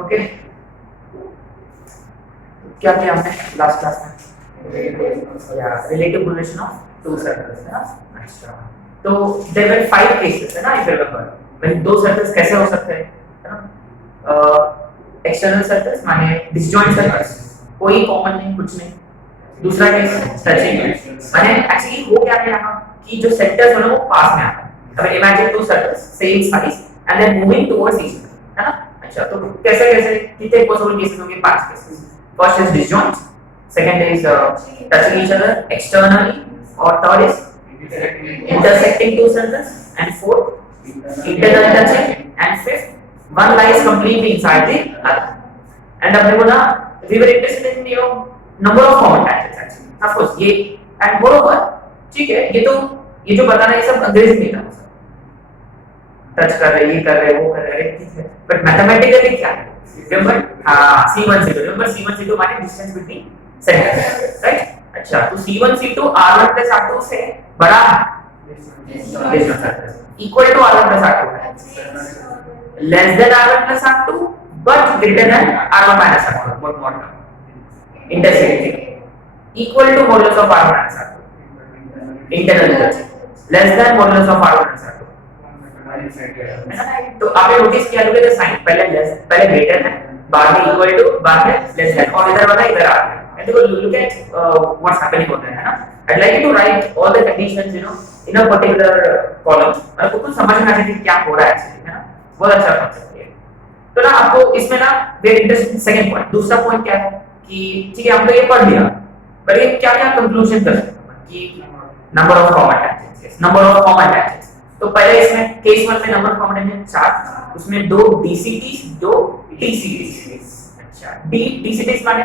Okay, क्या किया हमने लास्ट क्लास में? Relative relation of to circles है ना। अच्छा, तो देयर वर 5 केसेस है ना, इफ यू रिमेंबर। व्हेन दो सर्कल्स कैसे हो सकते हैं है ना? एक्सटर्नल सर्कल्स माने डिसजॉइंट सर्कल्स, कोई कॉमन नहीं, कुछ नहीं। दूसरा केस टचिंग है, माने एक्चुअली हो क्या है यहाँ कि जो सेंटर्स है ना वो पास में आते हैं। अब imagine two circles same size and then moving towards each other, है ना। अच्छा, तो कैसे कैसे कितने पॉसिबल केसेस होंगे? 5 cases. First is disjoint, second is touching each other externally, or third is intersecting two circles, and fourth internal touching, and fifth one lies completely inside the other. And अपने को ना we were interested in your number of common tangents actually, of course ये and moreover ठीक है, ये जो बताना ये सब अंग्रेजी में था, टच कर रहे, ये कर रहे, वो कर रहे, ठीक है, बट मैथमेटिकली क्या है? Remember C1 C2, remember C1 C2 माने डिस्टेंस बिटवीन सेंटर, राइट। अच्छा, तो C1 C2 R1 plus R2 से बड़ा है, equal to R1 plus R2 है, less than R1 plus R2 but greater than R1 minus R2, बहुत मोटा intersecting, equal to modulus of R1 minus R2 internal touch, less than modulus of R1 minus R2। तो आपने notice किया होगा sign पहले greater है, बाद में इक्वल टू, बाद में लेस देन, और इधर वाला इधर आ गया। And so look at what's happening over there, है ना। I'd like you to write all the conditions, you know, in a particular column। आपको कुछ समझ में आ जाए कि क्या हो रहा है एक्चुअली, है ना। बहुत अच्छा कॉन्सेप्ट है। तो ना आपको इसमें ना वेरी इंटरेस्टिंग सेकंड पॉइंट, दूसरा पॉइंट क्या है कि ठीक है हमने ये पढ़ लिया, पर ये क्या क्या कंक्लूजन कर सकते हैं कि number of common tangents, number of common tangents. तो पहले इसमें केस 1 में नंबर ऑफ कॉमन टैंजेंट्स 4, उसमें 2 DCTs 2 TCTs। अच्छा, DCTs माने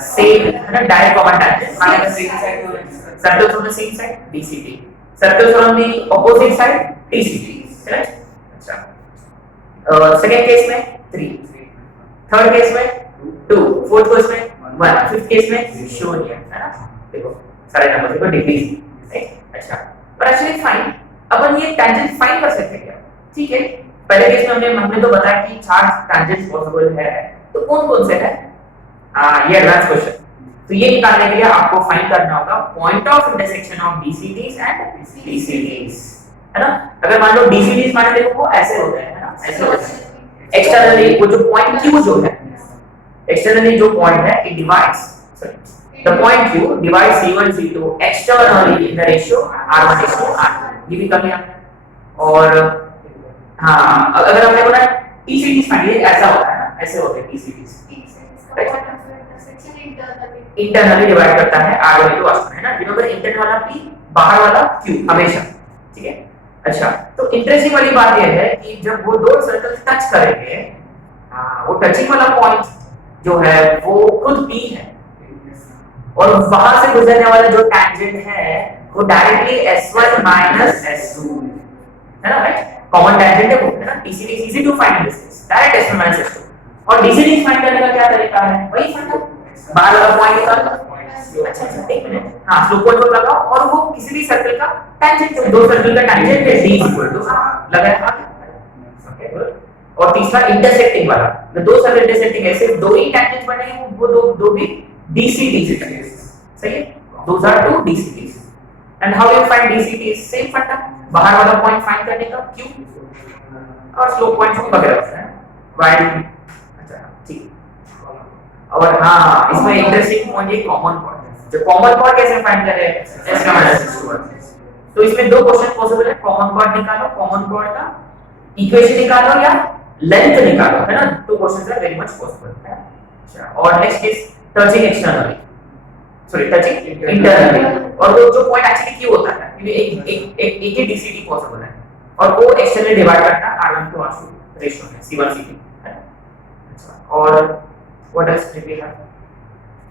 सेम है ना, डायरेक्ट कॉमन टैंजेंट माने same side, circles on the same side DCT, circles on the opposite side TCT, correct. अच्छा, सेकंड केस में 3, थर्ड केस में 2, फोर्थ केस में 1, फिफ्थ केस में शून्य, है ना। देखो सारे नंबर देखो डिक्रीज, राइट। अच्छा, पर एक्चुअली फाइन, अपन ये टैंजेंट फाइन कर सकते हैं क्या? ठीक है, पहले केस में हमने तो बताया कि 4 टैंजेंट्स पॉसिबल है, तो कौन कौन से है? ये एडवांस क्वेश्चन। तो ये निकालने के लिए आपको फाइंड करना होगा point of intersection of DCTs and DCTs, है ना। अगर मान लो DCTs माने देखो वो ऐसे होते हैं, है ना, ऐसे होते हैं। एक्सटर्नली वो जो पॉइंट Q जो है, एक्सटर्नली जो पॉइंट है it divides, the point Q divides C1 C2 externally in the ratio R1:R2, ये भी कर लिया। और हाँ, अगर हमने बोला TCTs फाइंड, ऐसा होता है ना, ऐसे होते हैं TCTs, इंटरनली डिवाइड करता है R1 into R2, है ना। रिमेंबर इंटरनल वाला P, बाहर वाला Q हमेशा, ठीक है। अच्छा, तो इंटरेस्टिंग वाली बात यह है कि जब वो दो सर्कल टच करेंगे, वो टचिंग वाला पॉइंट जो है वो खुद P है, और वहां से गुजरने वाला जो टैंजेंट है वो डायरेक्टली S1 minus S2 है ना, राइट। कॉमन टैंजेंट है वो, है ना। TCT is easy to find distance, direct S1 minus S2। और DCT फाइंड करने का क्या तरीका है? वही फंडा, बाहर वाला पॉइंट निकालो। अच्छा, एक मिनट, हां, स्लोप पॉइंट को लगाओ और वो किसी भी सर्कल का टैंजेंट, दो सर्कल का टैंजेंट है D लगाया, ओके गुड। और तीसरा इंटरसेक्टिंग वाला, तो दो सर्कल इंटरसेक्टिंग है, सिर्फ दो ही टैंजेंट बनेंगे, वो दो भी DCT से, सही है। Those are two DCTs। And how you find DCT? Same फंडा, बाहर वाला पॉइंट फाइंड करने का Q और स्लोप पॉइंट वगैरह, है वाइल। अच्छा, ठीक। और हाँ, इसमें इंटरेस्टिंग पॉइंट ये कॉमन पॉइंट है। जो कॉमन पॉइंट कैसे फाइंड करें? S का माइनस S2। तो इसमें दो क्वेश्चन पॉसिबल है, कॉमन पॉइंट निकालो, कॉमन पॉइंट का इक्वेशन निकालो या लेंथ निकालो, है ना। दो questions are very much possible है। अच्छा, और next is touching externally, sorry touching internally. और वो जो पॉइंट एक्चुअली क्यों होता है क्योंकि एक ही DCT पॉसिबल है और वो एक्सटर्नली डिवाइड करता है R1 to R2 रेशियो में C1 C2, है। अच्छा, और what else did we have?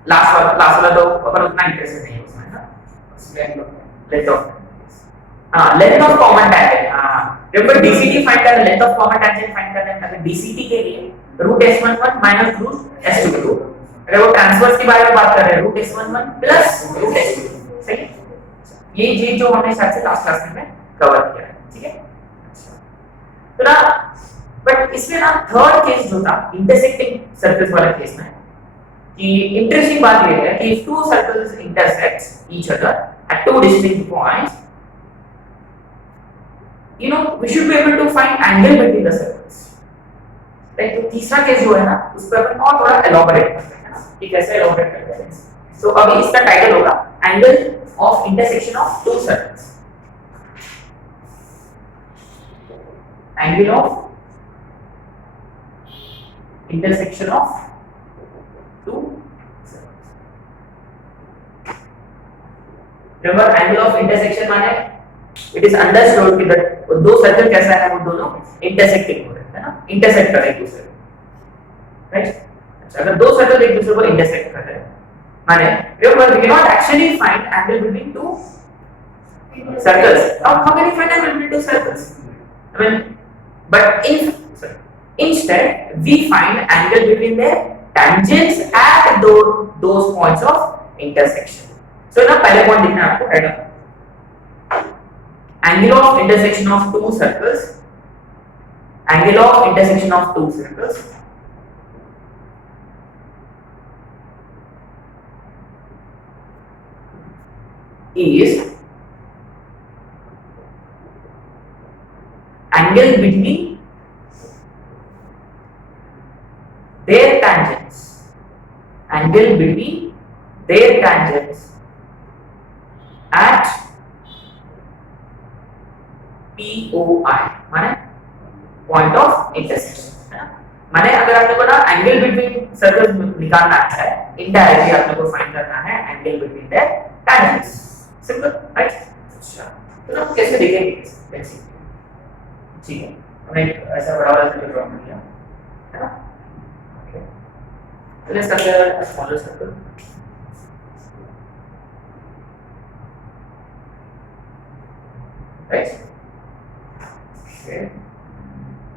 Last वाला तो अपन उतना इंटरेस्टेड नहीं है उसमें, है ना। लेंथ ऑफ, हां, लेंथ ऑफ कॉमन टैंजेंट। हां, रिमेंबर DCT फाइंड करना, length of common tangent find करना है। अगर DCT के लिए √S11 minus √S22, अगर वो ट्रांसवर्स के बारे में बात कर रहे हैं √S11 प्लस √S22, सही है। ये चीज जो हमने शायद से लास्ट क्लास में कवर किया है, ठीक है। अच्छा, तो ना बट बट इसमें ना थर्ड केस जो था इंटरसेक्टिंग सर्कल्स वाला केस में, कि इंटरेस्टिंग बात ये है कि if two circles intersect each other at two distinct points, we should be able to find angle between the circles, right? तो तीसरा केस जो है ना उस पर अपन और थोड़ा एलॉबरेट करते हैं ना कि कैसे एलॉबरेट करते हैं। सो अभी इसका टाइटल होगा angle of intersection of to circles, angle of intersection of two circles. Remember angle of intersection माने it is understood कि दो सर्कल कैसा है, वो दोनों intersecting हो रहे हैं ना, intersect कर रहे हैं एक दूसरे को, right? अच्छा, अगर दो सर्कल एक दूसरे को intersect कर रहे हैं माने remember we cannot actually find angle between two circles. How can you find angle between two circles? I mean, but instead we find angle between their tangents at those points of intersection. So ना पहले point लिखना है आपको, right? Angle of intersection of two circles, angle of intersection of two circles is angle between their tangents, angle between their tangents at POI माने point of intersection, है ना? माने अगर आप लोगों को ना एंगल बिटवीन सर्कल्स निकालना है, इनडायरेक्टली आप लोगों को फाइंड करना है angle between their tangents, simple, right? अच्छा, तो ना कैसे देखेंगे, लेट्स सी, ठीक है, हमने ऐसा बड़ा वाला सर्कल ड्रॉ कर लिया, है ना? Let's consider a smaller circle. Right? Okay.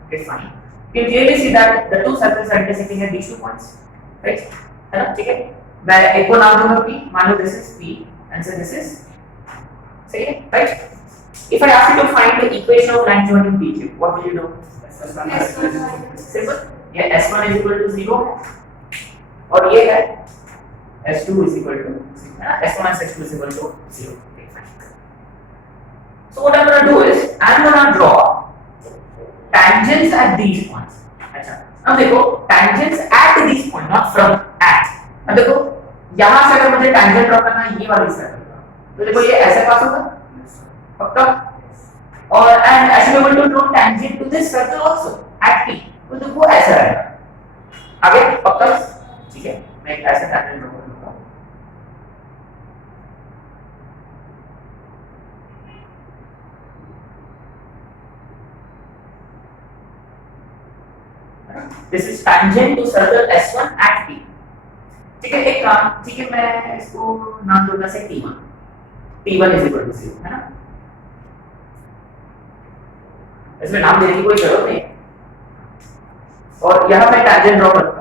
Okay, fine. You clearly see that the two circles are intersecting at these 2 points. Right? है ना? ठीक है? मैं एक को नाम दूंगा P, मान लो this is P and so this is, सही है? Right? If I ask you to find the equation of line joint in PQ, what will you do? Simple. Yeah, S1 is equal to 0. और ये है S2 is equal to S1 minus S2 is equal to 0. So what I'm going to do is I'm going to draw tangents at these points. अच्छा, अब देखो tangents at these points, not from at. अब देखो यहाँ से अगर मुझे tangent draw करना है ये वाली सर्कल, तो देखो ये ऐसे पास होगा पक्का, और and I should be able to draw tangent to this circle also at P, तो देखो ऐसा रहेगा आगे पक्का, ठीक है? मैं एक ऐसा टैंजेंट ड्रॉ कर लूंगा, this is tangent to circle S1 at P, ठीक है? एक काम, ठीक है, मैं इसको नाम दूंगा से T1, T1 is equal to 0, है ना? इसमें नाम देने की कोई जरूरत नहीं, और यहाँ मैं टैंजेंट ड्रॉ करता हूँ,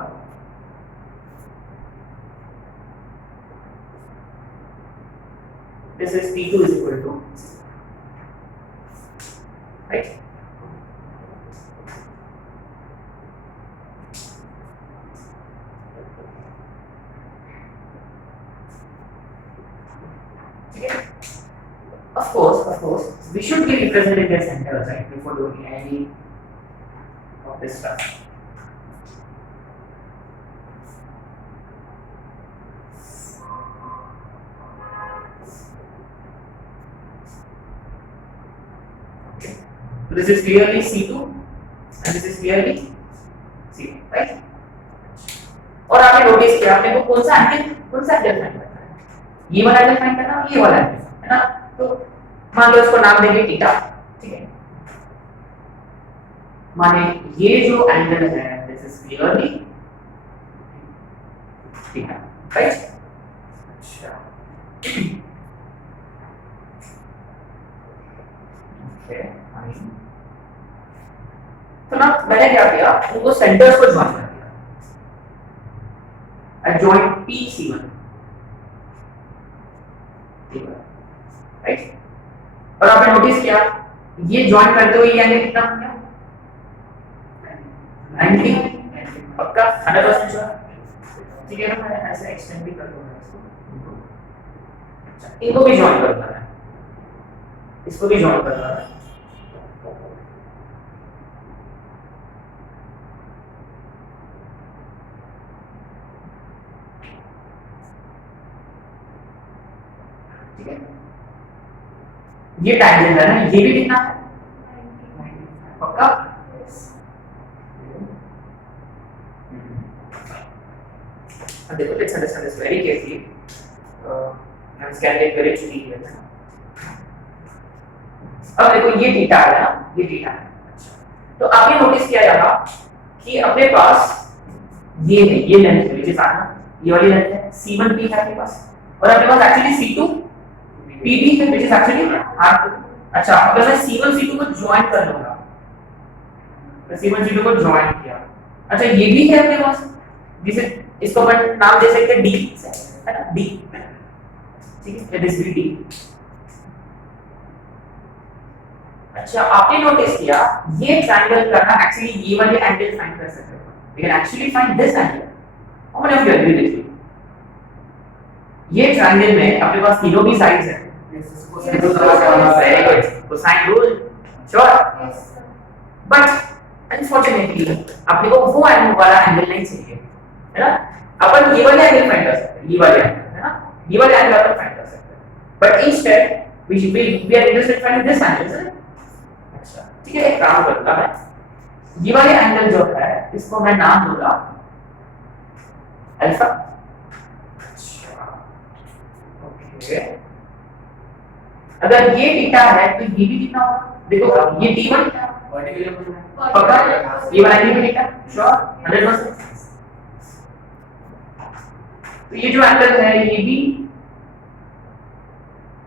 this is T2 is equal to, right? Okay. Of course, we should be representing their centers, right, before doing any of this stuff. So this is clearly C2 and this is clearly C2, right? और आपने notice किया, आपने को कौन सा angle find करना है, ये वाला एंगल फाइंड करना है, ये वाला एंगल, है ना? तो मान लो इसको नाम देंगे थीटा, ठीक है? माने ये जो एंगल है this is clearly theta, right? अच्छा, ओके, तो ना मैंने क्या किया, उनको सेंटर्स को ज्वाइन कर दिया, आई जॉइन PC1, राइट? और आपने नोटिस किया ये ज्वाइन करते हुए ये एंगल कितना बन गया, 90 पक्का 100% श्योर। ठीक है ना, मैं ऐसे एक्सटेंड भी कर दूंगा इसको। अच्छा, इनको भी ज्वाइन करना है, इसको भी ज्वाइन करना है। ठीक है, ये टैंजेंट है ना, ये भी कितना है पक्का। अब देखो, let's understand this very carefully. I can get very tricky here. अब देखो ये थीटा है ना, ये थीटा है। तो आपने नोटिस किया जाएगा कि अपने पास ये है, ये लेंथ है, जिस आना ये वाली लेंथ है, C1P है आपके पास, और आपके पास एक्चुअली C2PB है, which is actually R2। अच्छा, अगर मैं C1 C2 को ज्वाइन कर लूंगा, तो C1 C2 को ज्वाइन किया, अच्छा ये भी है अपने पास, जिसे इसको अपन नाम दे सकते हैं D, है ना, D, ठीक है, दिस भी D। अच्छा, आपने नोटिस किया ये ट्रायंगल करना, एक्चुअली ये वाले एंगल फाइंड कर सकते हो, we can actually find this angle. How many of you agree with me? ये ट्रायंगल में अपने पास तीनों भी साइड्स हैं, very good, cosine rule, sure. But unfortunately अपने को वो एंगल वाला एंगल नहीं चाहिए, है ना। अपन ये वाले एंगल फाइंड कर सकते हैं, ये वाले एंगल, है ना, ये वाले एंगल अपन फाइंड कर सकते हैं, but instead we are interested in finding this angle। अच्छा, ठीक है, एक काम करता है, ये वाले एंगल जो है इसको मैं नाम दूंगा अल्फा। ओके, अगर ये थीटा है तो ये भी कितना होगा? देखो ये T1 पक्का, ये वाला भी थीटा, श्योर 100%। तो ये जो एंगल है ये भी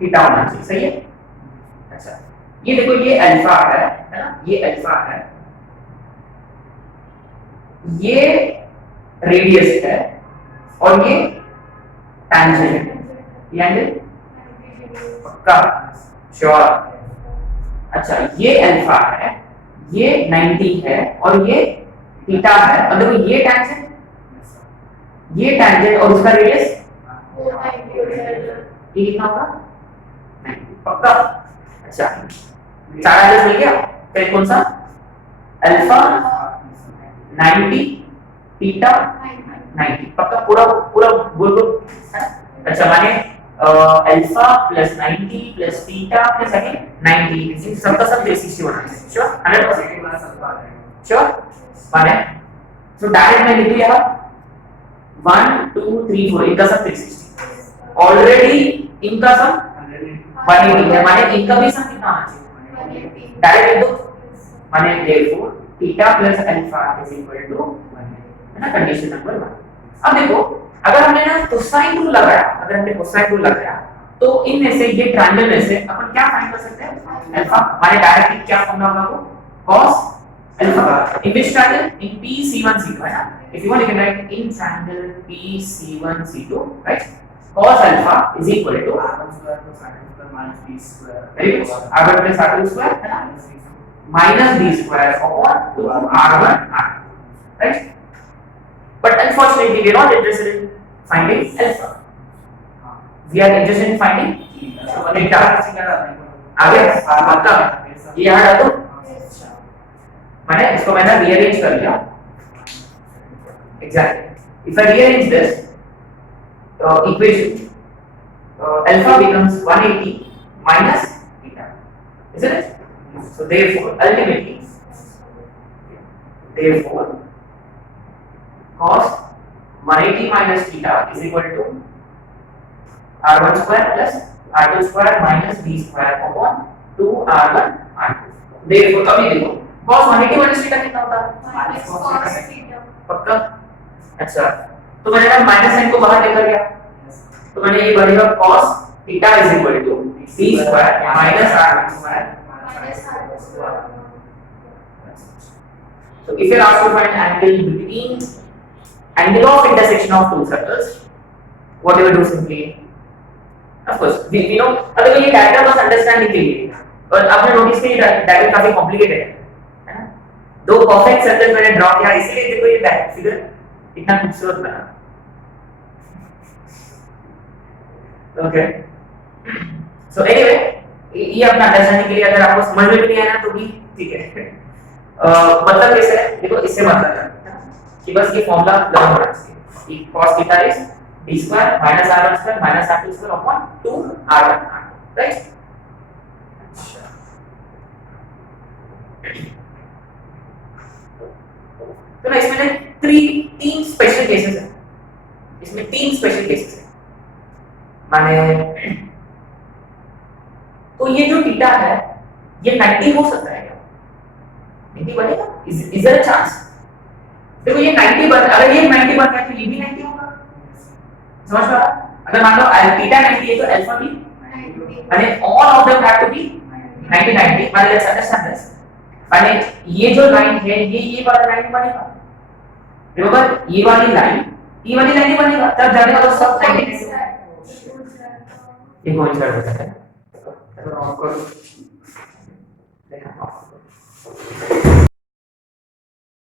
थीटा होना चाहिए, सही है। अच्छा, ये देखो ये अल्फा है ना, ये अल्फा है, ये रेडियस है, और ये टैंजेंट है, ये एंगल पक्का, श्योर। अच्छा, ये अल्फा है, ये 90 है, और ये थीटा है, और देखो ये टैंजेंट और उसका रेडियस ये कितना होगा? 90 पक्का। अच्छा, चार एंगल्स मिल गया, फिर कौन सा? अल्फा 90, थीटा 90 पक्का, पूरा पूरा गोल गोल है। अच्छा, माने alpha plus 90 plus theta plus again 90, सबका सब 360 होना चाहिए, श्योर 100% श्योर। माने तो डायरेक्ट मैं लिख दूं यहाँ 1 2 3 4, इनका सब 360, ऑलरेडी इनका सब 180 है, माने इनका भी सम कितना होना चाहिए? डायरेक्ट लिख दो, माने therefore theta plus alpha is equal to 1, है ना, कंडीशन नंबर 1। अब देखो, अगर हमने ना कोसाइन रूल लगाया, अगर हमने कोसाइन रूल लगाया तो इनमें से ये ट्रायंगल में से अपन क्या फाइंड कर सकते हैं? अल्फा। माने डायरेक्टली क्या फॉर्मूला होगा वो? cos alpha in which triangle? In PC1C2, है ना। If you want you can write in triangle PC1C2, right, cos alpha is equal to r1 + b square है ना, minus b square upon 2r1 r, right? But unfortunately we are not interested in finding alpha, we are interested in finding theta। आगे मतलब ये याद रखो, मैंने इसको मैंने रीअरेंज कर लिया exactly। if I rearrange this equation, alpha becomes 180 minus theta, isn't it? So therefore ultimately cos 180 minus theta is equal to r1 square plus r2 square minus b square upon 2r1 r2। therefore अभी देखो cos 180 minus theta कितना होता है? पक्का। अच्छा, तो मैंने ना माइनस साइन को बाहर लेकर गया, तो मैंने ये बनेगा cos theta is equal to b square minus r1 square। So if you are asked to find angle of intersection of two circles, what do you do simply? Of course we know, अगर ये diagram बस understanding के लिए, और आपने notice किया ये diagram काफी कॉम्प्लिकेटेड है ना, दो परफेक्ट सर्कल मैंने ड्रॉ किया, इसीलिए देखो ये फिगर इतना खूबसूरत बना। ओके, सो एनीवे ये अपना अंडरस्टैंडिंग के लिए, अगर आपको समझ में भी नहीं आया तो भी ठीक है। मतलब कैसे है देखो, इससे मतलब है कि बस ये फॉर्मूला लर्न होना चाहिए। cos theta is d square minus r1 square minus r2 square upon 2r1 right. तो ना इसमें तीन स्पेशल केसेस है, इसमें तीन स्पेशल केसेस है माने। तो ये जो थीटा है ये 90 हो सकता है क्या? 90 बनेगा? Is there a chance? देखो ये 90 बन, अगर ये 90 बन गया तो ये भी 90 होगा, समझ पा रहा? अगर मान लो थीटा 90 है तो अल्फा भी 90, माने all of them have to be 90 90, माने लेट्स अंडरस्टैंड दिस। माने ये जो लाइन है ये वाला लाइन बनेगा, रिमेंबर ये वाली लाइन बनेगा, तब जाने का तो सब 90 ये कोइंसाइड होता है। अगर ऑफ करो